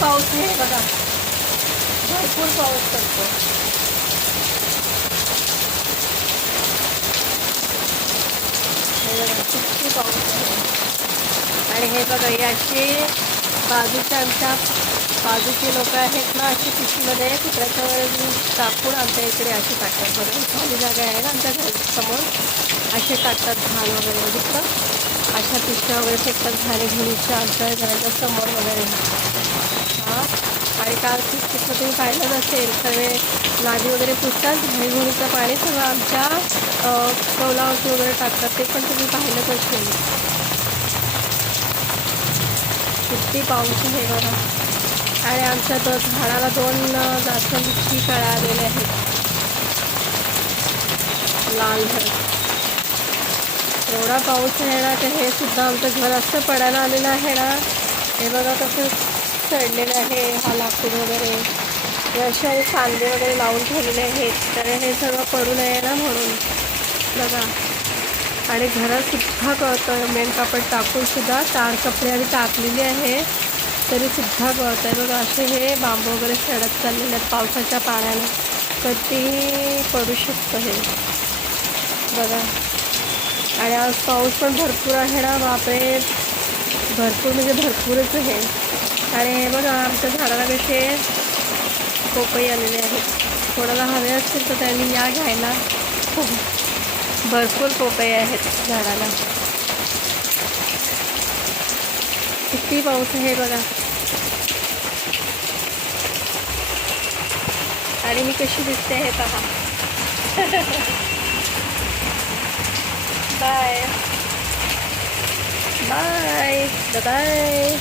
पाऊस आहे बघा, भरपूर पाऊस पडतो. हे बघा किती पाऊस आहे. आणि हे बघा ही अशी बाजूच्या आमच्या बाजूचे लोक आहेत ना, अशी पिशवीमध्ये कुत्र्याच्यावर टाकून आमच्या इकडे अशी टाकतात. बरोबर खाली जागा आहे ना आमच्या घरासमोर, असे टाकतात घाण वगैरे बघितलं, अशा पिशव्या वगैरे फेकतात घाणीघुणीच्या आमच्या घराच्या समोर वगैरे. हां, आणि काल सुट्टीतलं तुम्ही पाहिलं नसेल, सगळे नाली वगैरे पुसतात, घाणीघुणीचं पाणी सगळं आमच्या कौलावरती वगैरे टाकतात, ते पण तुम्ही पाहिलंच असेल. किती पाऊस आहे बघा. आणि आमच्या तो झाडाला 2 जास्वंदीची कळ्या आलेल्या आहेत, लाल भडक. एवढा पाऊस आहे ना, तर हे सुद्धा आमचं घर असं पडायला आलेलं आहे ना. हे बघा कसं चढलेलं आहे, हा लाकूड वगैरे हे असे फांदे वगैरे लावून ठेवलेले आहेत, तर हे सगळं पडू नये ना म्हणून बघा. आणि घरात सुद्धा कळतं, मेन कापड टाकून सुद्धा 4 कपडे आम्ही टाकलेली आहे, तरी सुद्धा कळत आहे बघा. असे हे बांबू वगैरे सडत चाललेले आहेत पावसाच्या पाण्यानं, कधी पडू शकतं हे बघा. आणि आज पाऊस पण भरपूर आहे ना, बापरे, भरपूर म्हणजे भरपूरच आहे. आणि हे बघा आमच्या झाडाला कसे पोपई आलेले आहेत, कोणाला हवे असतील तर त्यांनी या घ्यायला. भरपूर पोपई आहेत झाडाला. किती पाऊस आहे बघा. आणि मी कशी दिसते हे पहा. Bye bye bye.